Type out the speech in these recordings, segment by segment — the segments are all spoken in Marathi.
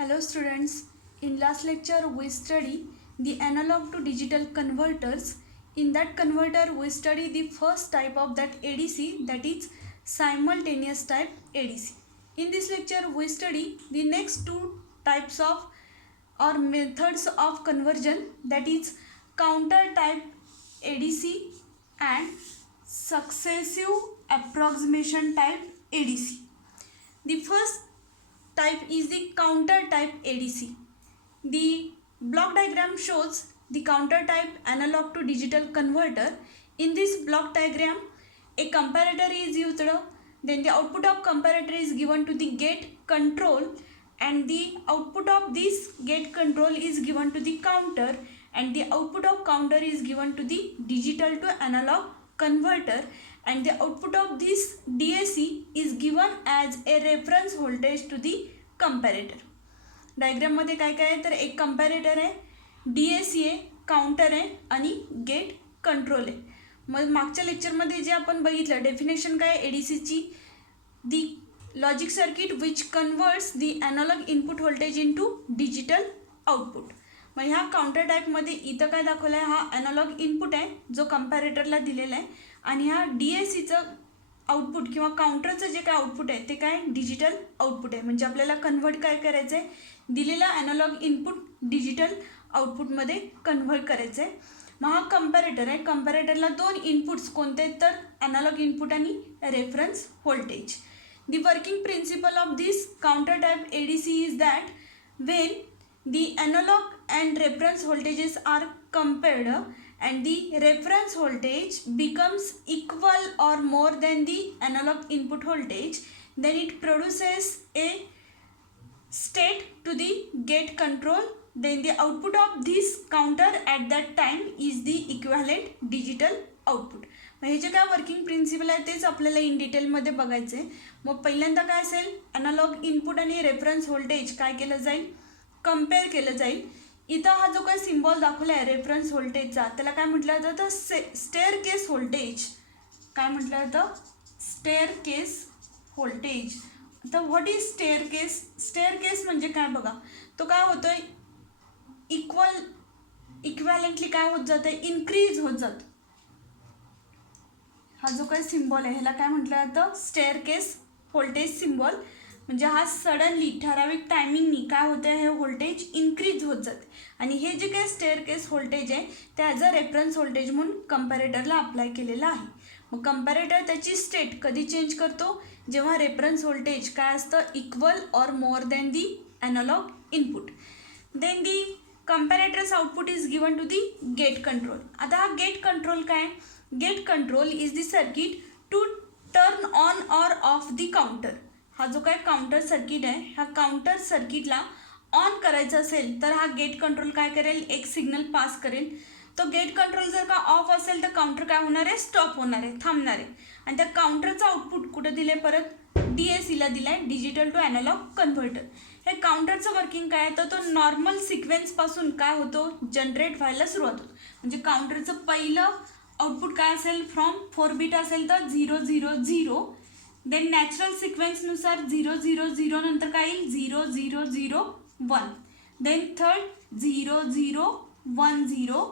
Hello students, in last lecture we study the analog to digital converters. In that converter we study the first type of that ADC, that is simultaneous type ADC. In this lecture we study the next two types of or methods of conversion, that is counter type ADC and successive approximation type ADC. The first type is the counter type ADC. The block diagram shows the counter type analog to digital converter. In this block diagram, a comparator is used, then the output of comparator is given to the gate control, and the output of this gate control is given to the counter, and the output of counter is given to the digital to analog converter, and the output of this DAC is given as a reference voltage to the comparator. Diagram मध्ये काय काय आहे तर एक कंपॅरेटर आहे, DAC आहे, काउंटर आहे आणि गेट कंट्रोल आहे. मग मागच्या लेक्चर मध्ये जे आपण बघितलं डेफिनेशन काय ADC ची, the logic circuit which converts the analog input voltage into digital output. मग ह्या काउंटर टाइप मध्ये इथं काय दाखवलं आहे, हा एनालॉग इनपुट आहे जो कंपॅरेटरला दिलेला आहे, आणि हा DAC चं आउटपुट किंवा काउंटरचं जे काय आउटपुट आहे ते काय डिजिटल आउटपुट आहे. म्हणजे आपल्याला कन्वर्ट काय करायचं आहे, दिलेला एनालॉग इनपुट डिजिटल आउटपुटमध्ये कन्वर्ट करायचं आहे. मग हा कंपॅरेटर आहे, कंपॅरेटरला दोन इनपुट्स कोणते तर एनालॉग इनपुट आणि reference voltage. The working principle of this counter type ADC is that when the analog and reference voltages are compared and the reference voltage becomes equal or more than the analog input voltage, then it produces a state to the gate control, then the output of this counter at that time is the equivalent digital output. मग हे जे काय वर्किंग प्रिन्सिपल आहे तेच आपल्याला इन डिटेलमध्ये बघायचं आहे. मग पहिल्यांदा काय असेल, एनालॉग इनपुट आणि रेफरन्स व्होल्टेज काय केलं जाईल, कंपेअर केलं जाईल. इथं हा जो काय सिम्बॉल दाखवला आहे रेफरन्स व्होल्टेजचा, त्याला काय म्हटलं जातं, स्टेअर केस व्होल्टेज. काय म्हटलं जातं, स्टेअर केस व्होल्टेज. आता what is staircase, staircase म्हणजे काय बघा, तो काय होतोय इक्वॅलेंटली काय होत जातं, इन्क्रीज होत जातं. हा जो काही सिम्बॉल आहे ह्याला काय म्हटलं जातं, स्टेअर केस व्होल्टेज सिम्बॉल. म्हणजे हा सडनली ठराविक टायमिंगनी काय होतं, हे व्होल्टेज इन्क्रीज होत जाते, आणि हे जे काही स्टेअर केस व्होल्टेज आहे ते ॲज अ रेफरन्स व्होल्टेज म्हणून कंपॅरेटरला अप्लाय केलेलं आहे. मग कंपॅरेटर त्याची स्टेट कधी चेंज करतो, जेव्हा रेफरन्स व्होल्टेज काय असतं, equal or more than the analog input. Then the comparator's output is given to the gate control. आता हा गेट कंट्रोल काय, gate control is the circuit to turn on or off the counter. हा जो काय काउंटर सर्किट आहे, ह्या काउंटर सर्किटला ऑन करायचं असेल तर हा गेट कंट्रोल काय करेल, एक सिग्नल पास करेल. तो गेट कंट्रोल जर का ऑफ असेल तर काउंटर काय होणार आहे, स्टॉप होणार आहे, थांबणार आहे. आणि त्या काउंटरचं आउटपुट कुठं दिलं आहे, परत DACला दिलं आहे, डिजिटल टू ॲनालॉग कन्व्हर्टर. हे काउंटरचं वर्किंग काय आहे, तर तो नॉर्मल सिक्वेन्सपासून काय होतो, जनरेट व्हायला सुरुवात होतो. म्हणजे काउंटरचं पहिलं आउटपुट काय असेल, फ्रॉम 4 बीट असेल तर 0 0 0, देन नॅचरल सिक्वेन्सनुसार 0 0 0 नंतर काय येईल, 0 0 0 1, then third 0 0 1 0,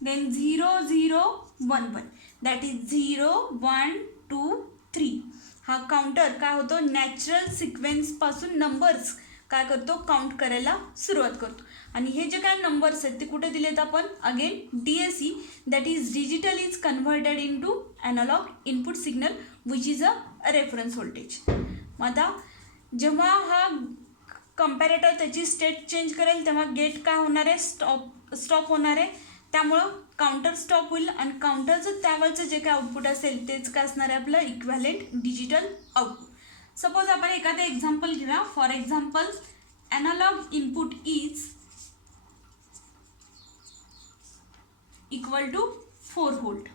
then 0 0 1 1, that is 0 1 2 3. हा काउंटर काय होतो, नॅचरल सिक्वेन्सपासून नंबर्स काय करतो, काउंट करायला सुरुवात करतो. आणि हे जे काय नंबर्स आहेत ते कुठे दिलेत आपण, again DAC, that is digital is converted in to analog input signal which is a reference voltage. मग आता जेव्हा हा कंपॅरेटर त्याची स्टेट चेंज करेल तेव्हा गेट काय होणार आहे, स्टॉप होणार आहे. त्यामुळं काउंटर स्टॉप होईल आणि काउंटरचं त्यावेळचं जे काय आउटपुट असेल तेच काय असणार आहे, आपलं इक्वॅलेंट डिजिटल आउटपुट. सपोज आपण एखादं एक्झाम्पल घेऊया. For example, analog input is equal to 4 volt.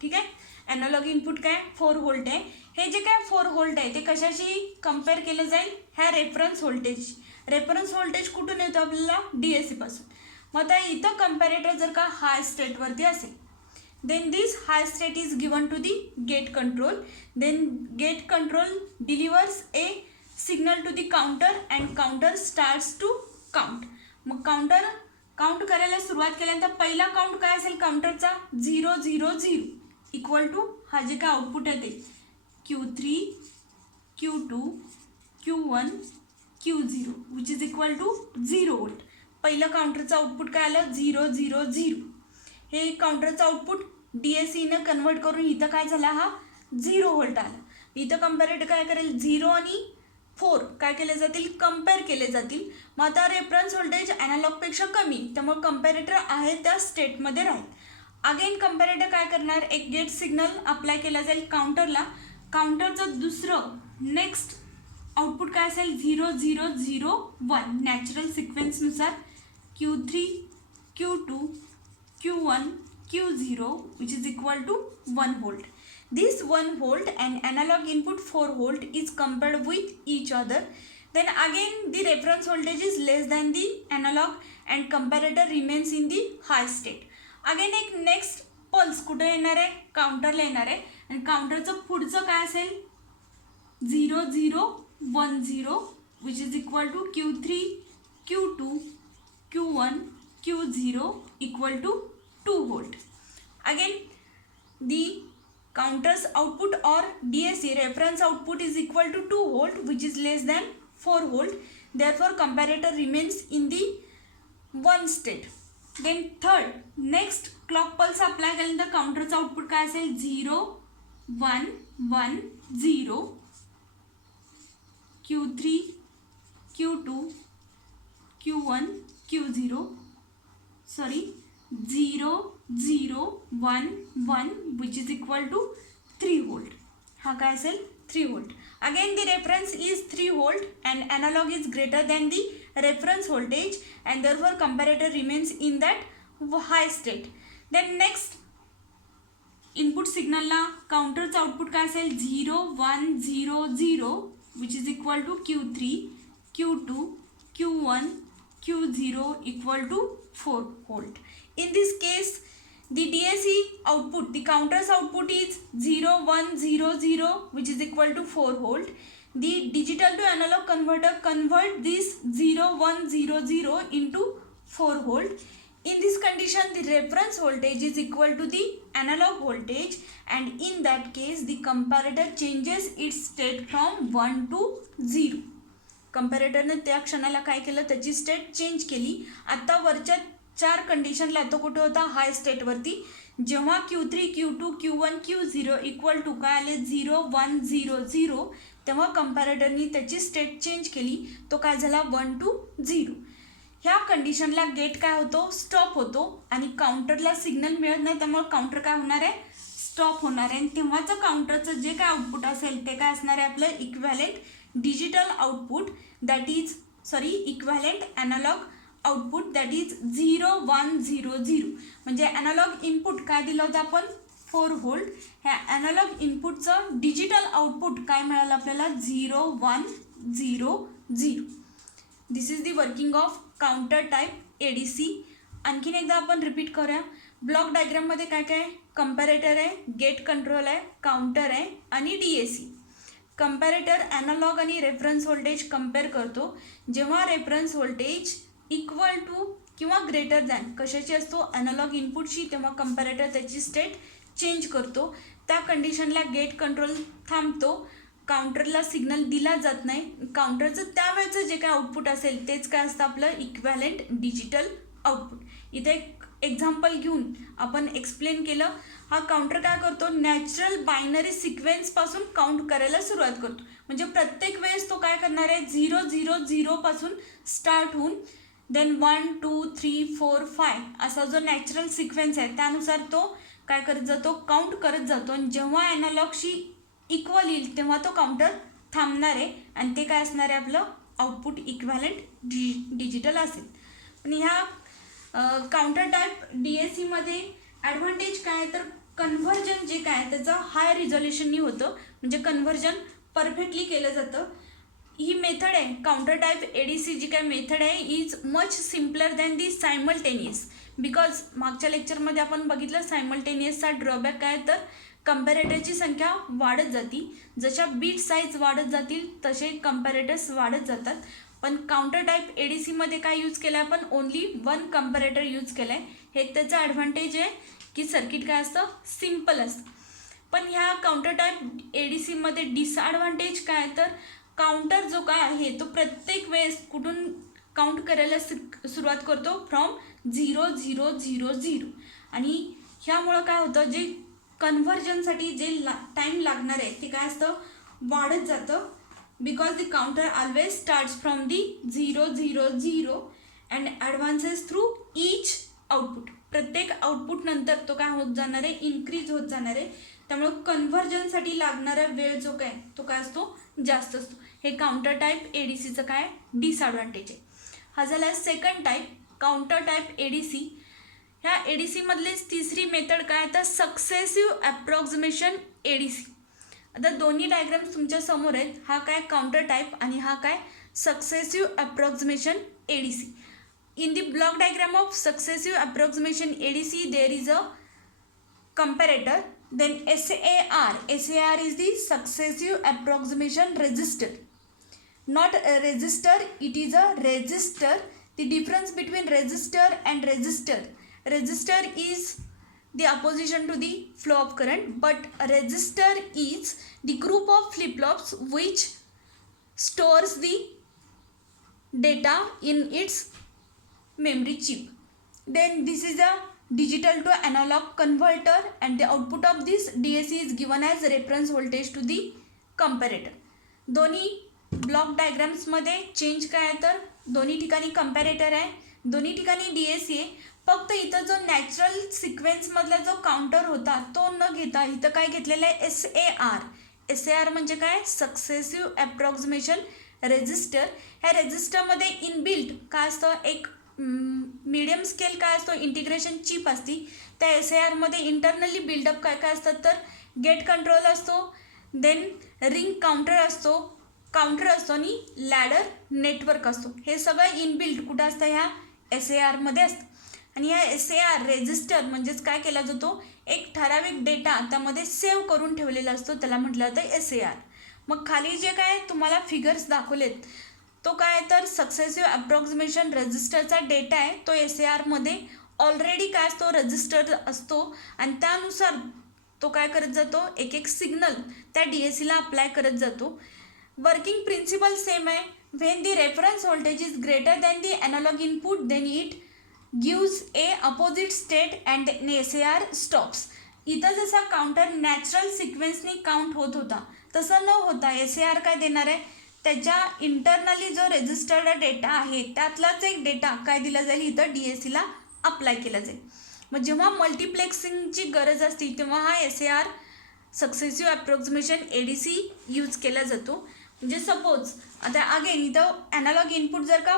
ठीक आहे, एनालॉग इनपुट काय 4 व्होल्ट आहे. हे जे काय 4 व्होल्ट आहे ते कशाशी कंपेअर केलं जाईल, ह्या रेफरन्स व्होल्टेज. रेफरन्स व्होल्टेज कुठून येतो आपल्याला, DAC पासून. मग आता इथं कंपॅरेटर जर का हाय स्टेटवरती असेल, then this high state is given to the gate control, then gate control delivers a signal to the counter and counter starts to count. मग काउंटर काउंट करायला सुरुवात केल्यानंतर पहिला काउंट काय असेल काउंटरचा 0 0 0 इक्वल टू हा जे काय आउटपुट आहे ते Q3 Q2 Q1 Q0 which is equal to 0 volt. पहिलं काउंटरचं आउटपुट काय आलं 0 0 0. हे काउंटरचं आउटपुट DACनं कन्वर्ट करून इथं काय झाला हा 0 वोल्ट आला. इथं कंपॅरेटर काय करेल 0 आणि 4 काय केले जातील कंपेअर केले जातील. मग आता रेफरन्स व्होल्टेज ॲनालॉगपेक्षा कमी त्यामुळे कंपॅरेटर आहे त्या स्टेटमध्ये राहील. अगेन कंपॅरेटर काय करणार एक गेट सिग्नल अप्लाय केला जाईल काउंटरला. काउंटरचं दुसरं नेक्स्ट आउटपुट काय असेल 0 0 0 1 natural सिक्वेन्सनुसार Q3 Q2 Q1 Q0 which is equal to 1 volt. This 1 volt and analog input 4 volt is compared with each other. Then again the reference voltage is less than the analog and comparator remains in the high state. Again एक next pulse कुठे येणार आहे काउंटरला येणार आहे आणि काउंटरचं पुढचं काय असेल 0 0 1 0 which is equal to Q3 Q2 Q1 Q0 equal to 2 volt. Again the counter's output or DAC reference output is equal to 2 volt which is less than 4 volt. Therefore comparator remains in the one state. Then third next clock pulse apply केल्यानंतर काउंटरचं आउटपुट काय असेल 0 1 1 0 Q3 Q2 Q1 Q0 sorry 0 0 1 1 which is equal to 3 volt. हा काय असेल 3 volt. Again the reference is 3 volt and analog is greater than the reference voltage and therefore comparator remains in that high state. Then next input signal ला काउंटरचं आउटपुट काय असेल 0 1 0 0 which is equal to Q3 Q2 Q1 Q0 equal to 4 volt. In this case the DAC output the counter's output is 0 1 0 0 which is equal to 4 volt. The digital to analog converter convert this 0 1 0 0 into 4 volt. In this condition the reference voltage is equal to the analog voltage and in that case the comparator changes its state from 1 to 0. कंपॅरेटरने त्या क्षणाला काय केलं त्याची स्टेट चेंज केली. आता वरच्या 4 कंडिशनला तो कुठे होता हाय स्टेटवरती. जेव्हा Q3 Q2 Q1 Q0 equal to काय आले 0 1 0 0 तेव्हा कंपॅरेटरनी त्याची स्टेट चेंज केली. तो काय झाला 1 to 0. ह्या कंडिशनला गेट काय होतो स्टॉप होतो आणि काउंटरला सिग्नल मिळत नाही त्यामुळे काउंटर काय होणार आहे स्टॉप होणार आहे. आणि तेव्हाचं काउंटरचं जे काय आउटपुट असेल ते काय असणार आहे आपलं equivalent digital output that is equivalent analog output that is 0 1 0 0. म्हणजे ॲनालॉग इनपुट काय दिलं होतं आपण 4 volt. ह्या ॲनालॉग इनपुटचं डिजिटल आउटपुट काय मिळालं आपल्याला 0 1 0 0. दिस is the working of counter type ADC. आणखीन एकदा आपण रिपीट करूया. ब्लॉक डायग्राममध्ये काय काय कंपॅरेटर आहे गेट कंट्रोल आहे काउंटर आहे आणि DAC. कंपॅरेटर ॲनालॉग आणि रेफरन्स व्होल्टेज कंपेअर करतो. जेव्हा रेफरन्स व्होल्टेज इक्वल टू किंवा ग्रेटर दॅन कशाची असतो ॲनालॉग इनपुटची तेव्हा कंपॅरेटर त्याची स्टेट चेंज करतो. त्या कंडिशनला गेट कंट्रोल थांबतो. काउंटरला सिग्नल दिला जात नाही. काउंटरचं त्यावेळेचं जे काय आउटपुट असेल तेच काय असतं आपलं इक्वॅलेंट डिजिटल आउटपुट. इथे एक एक्झाम्पल घेऊन आपण एक्सप्लेन केलं. हा काउंटर काय करतो नॅचरल बायनरी सिक्वेन्सपासून काउंट करायला सुरुवात करतो. म्हणजे प्रत्येक वेळेस तो काय करणार आहे 0 0 0 पासून स्टार्ट होऊन देन 1 2 3 4 5 असा जो नॅचरल सिक्वेन्स आहे त्यानुसार तो काय करत जातो काउंट करत जातो. आणि जेव्हा ॲनालॉगशी इक्वल येईल तेव्हा तो काउंटर थांबणार आहे आणि ते काय असणार आहे आपलं आउटपुट इक्वॅलेंट डिजिटल असेल. आणि ह्या काउंटर टाईप DACमध्ये ॲडव्हान्टेज काय तर कन्व्हर्जन जे काय त्याचं हाय रिझोल्युशननी होतं. म्हणजे कन्व्हर्जन परफेक्टली केलं जातं. ही मेथड आहे काउंटर टाईप ADC जी काय मेथड आहे is much simpler than the simultaneous. Because मागच्या लेक्चरमध्ये आपण बघितलं सायमल्टेनियसचा ड्रॉबॅक काय तर कंपॅरेटरची संख्या वाढत जाती. जशा बीट साईज वाढत जातील तसे कंपॅरेटर्स वाढत जातात. पण काउंटर टाईप ADCमध्ये काय यूज केलं आहे आपण, ओन्ली वन कंपॅरेटर यूज केलं आहे. हे त्याचं ॲडव्हान्टेज आहे की सर्किट काय असतं, सिम्पल असतं. पण ह्या काउंटर टाईप ADCमध्ये डिसॲडव्हान्टेज काय, तर काउंटर जो काय आहे तो प्रत्येक वेळेस कुठून काउंट करायला सुरुवात करतो, फ्रॉम 0 0 0 0. आणि ह्यामुळं काय होतं, जे कन्व्हर्जनसाठी जे टाईम लागणार आहे ते काय असतं, वाढत जातं. Because the counter always starts from the 0 0 0 and advances through each output. प्रत्येक आउटपुट नंतर तो काय होत जाणार आहे, इन्क्रीज होत जाणार आहे. त्यामुळे कन्व्हर्जनसाठी लागणारा वेळ जो काय तो काय असतो, जास्त असतो. हे काउंटर टाईप ADCचं काय डिसॲडव्हान्टेज आहे. हा झाला second type, counter type ADC. ह्या ADCमधलीच तिसरी मेथड काय, तर सक्सेसिव्ह ॲप्रॉक्सिमेशन ADC. आता दोन्ही डायग्राम्स तुमच्या समोर आहेत. हा काय काउंटर टाईप आणि हा काय successive approximation ADC. In the block diagram of successive approximation ADC, there is a comparator. Then SAR is the successive approximation resistor. Not a resistor, it is a resistor. The difference between resistor and resistor is the opposition to the flow of current, but a resistor is the group of flip-flops which stores the data in its memory chip. Then this is a digital to analog converter and the output of this DAC is given as reference voltage to the comparator. दोन्ही ब्लॉक डायग्राम्समध्ये चेंज काय आहे, तर दोन्ही ठिकाणी कंपॅरेटर आहे, दोन्ही ठिकाणी DAC आहे. फक्त इथं जो नॅचरल सिक्वेन्समधला जो काउंटर होता तो न घेता इथं काय घेतलेलं आहे, SAR म्हणजे काय, सक्सेसिव्ह ॲप्रॉक्सिमेशन रेजिस्टर. ह्या रेजिस्टरमध्ये इनबिल्ट काय असतं, एक मीडियम स्केल काय असतो, इंटिग्रेशन चिप असती. त्या SARमध्ये इंटरनली बिल्डअप काय काय असतात, तर गेट कंट्रोल असतो, देन रिंग काउंटर असतो आणि लॅडर नेटवर्क असतो. हे सगळं इनबिल्ट कुठं असतं, ह्या SARमध्ये असतं. आणि ह्या SAR रेजिस्टर म्हणजेच काय केला जातो, एक ठराविक डेटा त्यामध्ये सेव्ह करून ठेवलेला असतो, त्याला म्हटलं जातं SAR. मग खाली जे काय तुम्हाला फिगर्स दाखवलेत तो काय, तर सक्सेसिव्ह ॲप्रॉक्सिमेशन रजिस्टरचा डेटा आहे. तो SARमध्ये ऑलरेडी काय असतो, रजिस्टर असतो आणि त्यानुसार तो काय करत जातो, एक एक सिग्नल त्या DACला अप्लाय करत जातो. वर्किंग प्रिन्सिपल सेम आहे. When the reference voltage is greater than the analog input then it gives a opposite state and SAR stops. इथं जसा काउंटर नॅचरल सिक्वेन्सनी काउंट होत होता तसं न होता SAR काय देणार आहे, त्याच्या इंटरनली जो रेजिस्टर्ड डेटा आहे त्यातलाच एक डेटा काय दिला जाईल, इथं DACला अप्लाय केला जाईल. मग जेव्हा मल्टिप्लेक्सिंगची गरज असते तेव्हा हा SAR successive approximation ADC use केला जातो. म्हणजे सपोज आता अगेन इथं ॲनालॉग इनपुट जर का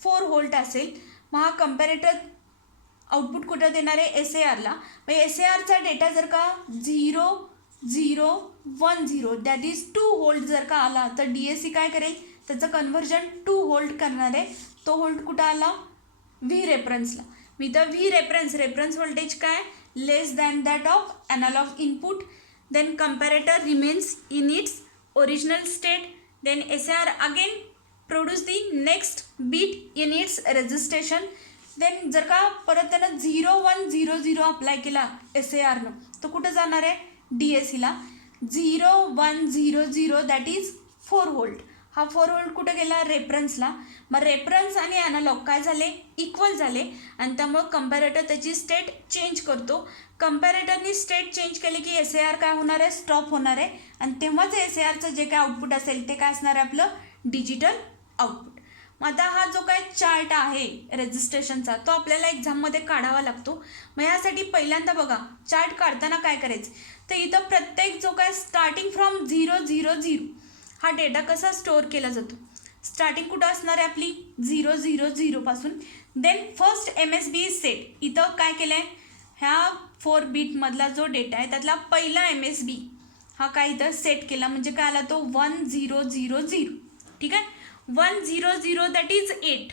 4 व्होल्ट असेल, मग हा कंपॅरेटर आउटपुट कुठं देणार आहे, SARला. मग SARचा डेटा जर का 0 0 1 0 दॅट इज 2 व्होल्ट जर का आला तर DAC काय करेल, त्याचं कन्व्हर्जन 2 व्होल्ट करणार आहे. तो व्होल्ट कुठं आला, V रेफरन्सला. मी तर V रेफरन्स व्होल्टेज काय, less than that of analog input. Then comparator remains in its original state. Then SAR again produce the next bit in its registration. Then जर का परत त्यानं 0 1 0 0 अप्लाय केला SARनं, तो कुठं जाणार आहे, DACला. 0 1 0 0 दॅट इज 4 व्होल्ट. हा 4 व्होल्ट कुठं गेला, रेफरन्सला. मग रेफरन्स आणि ॲनालॉग काय झाले, इक्वल झाले आणि त्यामुळं कंपॅरेटर त्याची स्टेट चेंज करतो. कंपॅरेटरनी स्टेट चेंज केले की SAR काय होणार आहे, स्टॉप होणार आहे आणि तेव्हाच SARचं जे काय आउटपुट असेल ते काय असणार आहे, आपलं डिजिटल आउटपुट. मग आता हा जो काय चार्ट आहे रजिस्ट्रेशनचा तो आपल्याला एक्झाममध्ये काढावा लागतो. मग यासाठी पहिल्यांदा बघा चार्ट काढताना काय करायचं, तर इथं प्रत्येक जो काय स्टार्टिंग फ्रॉम 0 0 0 हा डेटा कसा स्टोअर केला जातो. स्टार्टिंग कुठं असणार आहे आपली 0 0 0 पासून. Then first MSB is set. इथं काय केलं आहे, ह्या 4 बीटमधला जो डेटा आहे त्यातला पहिला MSB हा काय इथं सेट केला, म्हणजे काय आला तो 1 0 0 0. ठीक आहे, 1 0 0 that is 8.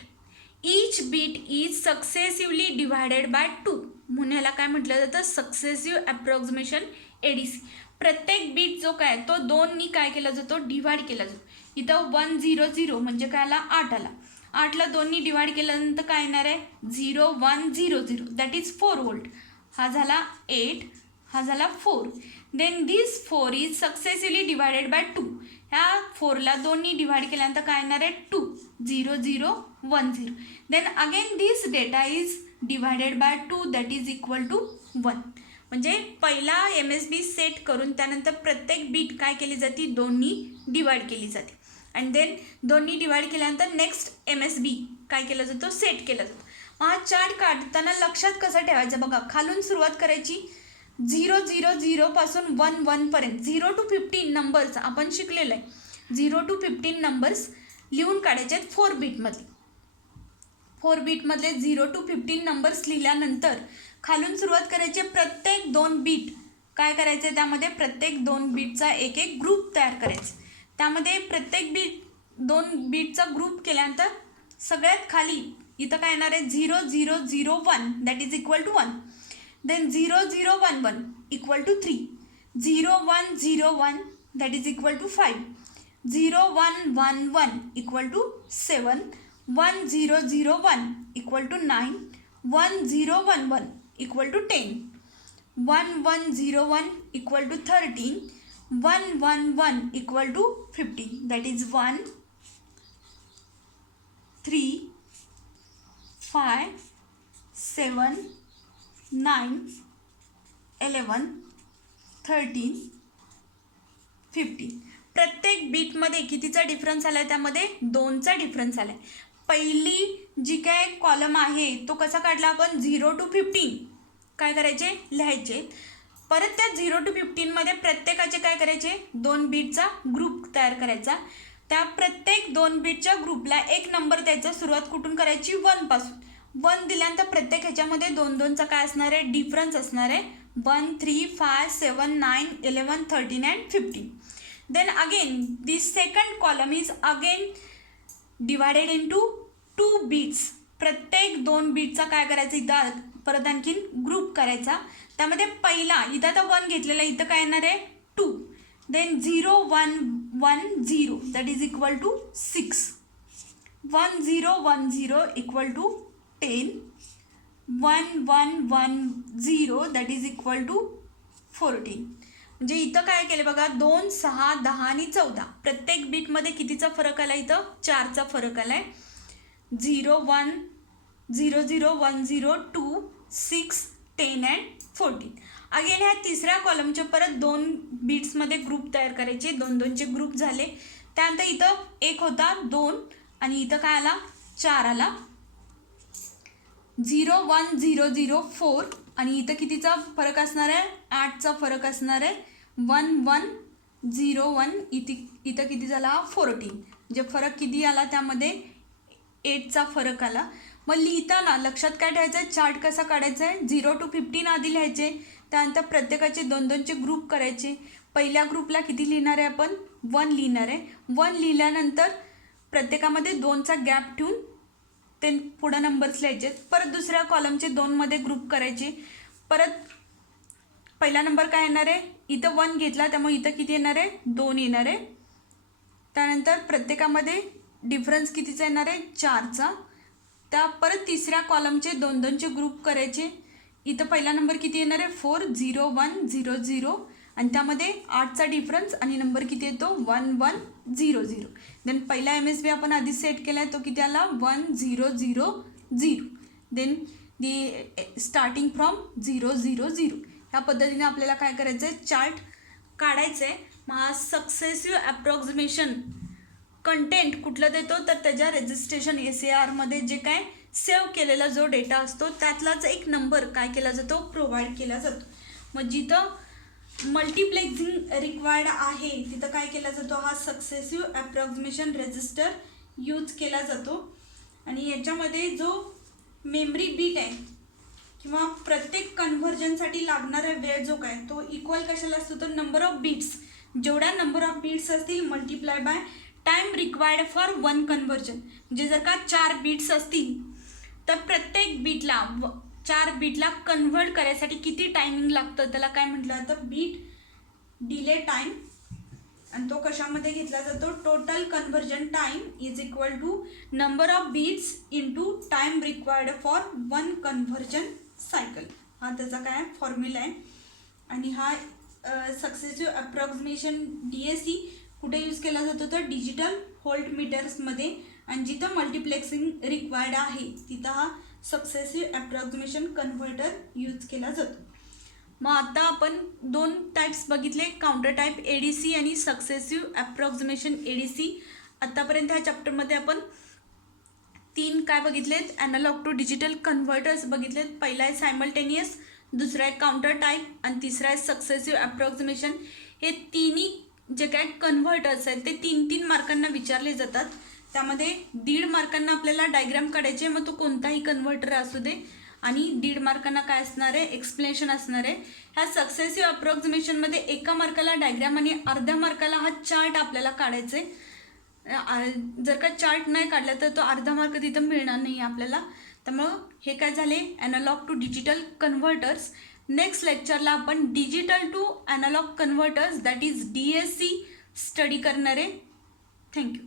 Each bit is successively divided by 2 म्हणून ह्याला काय म्हटलं जातं, सक्सेसिव्ह ॲप्रॉक्सिमेशन ADC. प्रत्येक बीट जो काय तो 2नी काय केला जातो, डिवाइड केला जातो. इथं 100 म्हणजे काय आला, 8 आला. 8ला 2नी डिवाइड केल्यानंतर काय येणार आहे, 0100, दॅट इज 4 वोल्ट. हा झाला 8, हा झाला 4. Then this 4 is successively divided by 2. ह्या 4ला 2नी डिवाइड केल्यानंतर काय येणार आहे, 2, 0010. Then again this data is divided by 2 that is equal to 1. म्हणजे पहिला MSB सेट करून त्यानंतर प्रत्येक बीट काय केली जाते, 2नी डिवाइड केली जाते. अँड देन 2नी डिवाइड केल्यानंतर नेक्स्ट MSB काय केला जातो, सेट केला जातो. हा चार्ट काढताना लक्षात कसं ठेवायचं बघा, खालून सुरुवात करायची 000 पासून 11 पर्यंत. 0 to 15 नंबर्स आपण शिकलेलं आहे. 0 to 15 नंबर्स लिहून काढायचे आहेत 4 बीटमधले. 4 बीटमधले 0 to 15 नंबर्स लिहिल्यानंतर खालून सुरुवात करायची. प्रत्येक 2 बीट काय करायचे, त्यामध्ये प्रत्येक 2 बीटचा एक एक ग्रुप तयार करायचा. त्यामध्ये प्रत्येक 2 बीटचा ग्रुप केल्यानंतर सगळ्यात खाली इथं काय येणार आहे, 0001 that is equal to 1. Then 0011 equal to 3, 0101 that is equal to 5, 0111 equal to 7, 1001 equal to 9, 1011 equal to 10, 1101 equal to 13, 111 equal to 15. That is 1, 3, 5, 7, 9, 11, 13, 15. प्रत्येक बीटमध्ये कितीचा डिफरन्स आला आहे, त्यामध्ये 2चा डिफरन्स आला आहे. पहिली जी काय कॉलम आहे तो कसा काढला आपण, 0 to 15 काय करायचे, लिहायचे. परत त्या 0 to 15मध्ये प्रत्येकाचे काय करायचे, 2 बीटचा ग्रुप तयार करायचा. त्या प्रत्येक 2 बीटच्या ग्रुपला एक नंबर द्यायचा. सुरुवात कुठून करायची, 1 पासून. 1 दिल्यानंतर प्रत्येक ह्याच्यामध्ये 2चा काय असणार आहे, डिफरन्स असणार आहे. 1, 3, 5, 7, 9, 11, 13 and 15. Then again this second column is again divided into 2 bits. प्रत्येक 2 बीटचा काय करायचं, इथं परत आणखीन ग्रुप करायचा. त्यामध्ये पहिला इथं आता 1 घेतलेला, इथं काय येणार आहे 2. Then 0110 that is equal to 6, 1010 equal to 10, 1110 that is equal to 14. म्हणजे इथं काय केलं बघा, 2, 6, 10 आणि 14. प्रत्येक बीटमध्ये कितीचा फरक आला, इथं 4चा फरक आला आहे. 0, 1, 0, 0, 1, 0, 2, 6, 10 अँड 14. अगेन ह्या तिसऱ्या कॉलमचे परत 2 बीट्समध्ये ग्रुप तयार करायचे. 2चे ग्रुप झाले. त्यानंतर इथं 1 होता, 2 आणि इथं काय आला, 4 आला. 01004 आणि इथं कितीचा फरक असणार आहे, 8चा फरक असणार आहे. 1101 इथं किती झाला, 14. म्हणजे फरक किती आला, त्यामध्ये 8चा फरक आला. मग लिहिताना लक्षात काय ठेवायचं आहे, चार्ट कसा काढायचा आहे, 0 to 15 आधी लिहायचे. त्यानंतर प्रत्येकाचे 2चे ग्रुप करायचे. पहिल्या ग्रुपला किती लिहिणार आहे आपण, 1 लिहिणार आहे. 1 लिहिल्यानंतर प्रत्येकामध्ये 2चा गॅप ठेवून ते पुढं नंबर्स लिहायचे. परत दुसऱ्या कॉलमचे 2मध्ये ग्रुप करायचे. परत पहिला नंबर काय येणार आहे, इथं 1 घेतला त्यामुळे इथं किती येणार आहे, 2 येणार आहे. त्यानंतर प्रत्येकामध्ये डिफरन्स कितीचा येणार आहे, 4चा. त्या परत तिसऱ्या कॉलमचे 2चे ग्रुप करायचे. इथं पहिला नंबर किती येणार आहे, 4, 0, 1, 0, 0 आणि त्यामध्ये 8चा डिफरन्स आणि नंबर किती येतो, 1, 1, 0, 0. देन पहिला MSB आपण आधी सेट केला आहे तो किती आला, 1, 0, 0, 0. Then the starting from 0, 0, 0. ह्या पद्धतीने आपल्याला काय करायचं आहे, चार्ट काढायचं आहे. मग हा सक्सेसिव्ह ॲप्रॉक्सिमेशन कंटेंट कुठलं देतो, तर त्याच्या रजिस्ट्रेशन SARमध्ये जे काय सेव्ह केलेला जो डेटा असतो त्यातलाच एक नंबर काय केला जातो, प्रोव्हाइड केला जातो. मग जिथं मल्टिप्लेक्झिंग रिक्वायर्ड आहे तिथं काय केला जातो, हा सक्सेसिव्ह ॲप्रॉक्सिमेशन रजिस्टर यूज केला जातो. आणि याच्यामध्ये जो मेमरी बीट आहे किंवा प्रत्येक कन्व्हर्जनसाठी लागणारा वेळ जो काय तो इक्वल कशाला असतो, तर नंबर ऑफ बीट्स. जेवढ्या नंबर ऑफ बीट्स असतील multiply by time required for 1 conversion. म्हणजे जर का 4 बीट्स असतील तर प्रत्येक बीटला 4 बीटला कन्व्हर्ट करायसाठी किती टायमिंग लागतं, त्याला काय म्हटलं जातं, बीट डिले टाईम, आणि तो कशामध्ये घेतला जातो, total conversion time is equal to number of bits into time required for one conversion cycle. हा त्याचा काय फॉर्म्युला आहे. आणि हा सक्सेसिव्ह अप्रॉक्सिमेशन DAC कुठे यूज केला जातो तर डिजिटल व्होल्ट मीटर्समध्ये, आणि जिथं मल्टिप्लेक्सिंग रिक्वायर्ड आहे तिथं हा सक्सेसिव्ह अप्रॉक्सिमेशन कन्व्हर्टर यूज केला जातो. मग आता आपण दोन टाईप्स बघितले, काउंटर टाईप ADC आणि सक्सेसिव्ह अप्रॉक्सिमेशन ADC. आत्तापर्यंत ह्या चॅप्टरमध्ये आपण 3 काय बघितलेत, ॲनालॉग टू डिजिटल कन्व्हर्टर्स बघितलेत. पहिला आहे सायमल्टेनियस, दुसरा आहे काउंटर टाईप आणि तिसरा आहे सक्सेसिव्ह अप्रॉक्सिमेशन. हे तिन्ही जे काय कन्व्हर्टर्स आहेत ते 3-3 मार्कांना विचारले जातात. त्यामध्ये 1.5 मार्कांना आपल्याला डायग्राम काढायचे, मग तो कोणताही कन्व्हर्टर असू दे, आणि 1.5 मार्कांना काय असणार आहे, एक्सप्लेनेशन असणार आहे. ह्या सक्सेसिव्ह अप्रॉक्सिमेशनमध्ये 1 मार्काला डायग्राम आणि अर्ध्या मार्काला हा चार्ट आपल्याला काढायचे. जर का चार्ट नाही काढला तर तो अर्धा मार्क तिथं मिळणार नाही आपल्याला. त्यामुळं हे काय झाले, analog to digital converters. Next लेक्चरला आपण digital to analog converters that is DAC study करणार आहे. थँक्यू.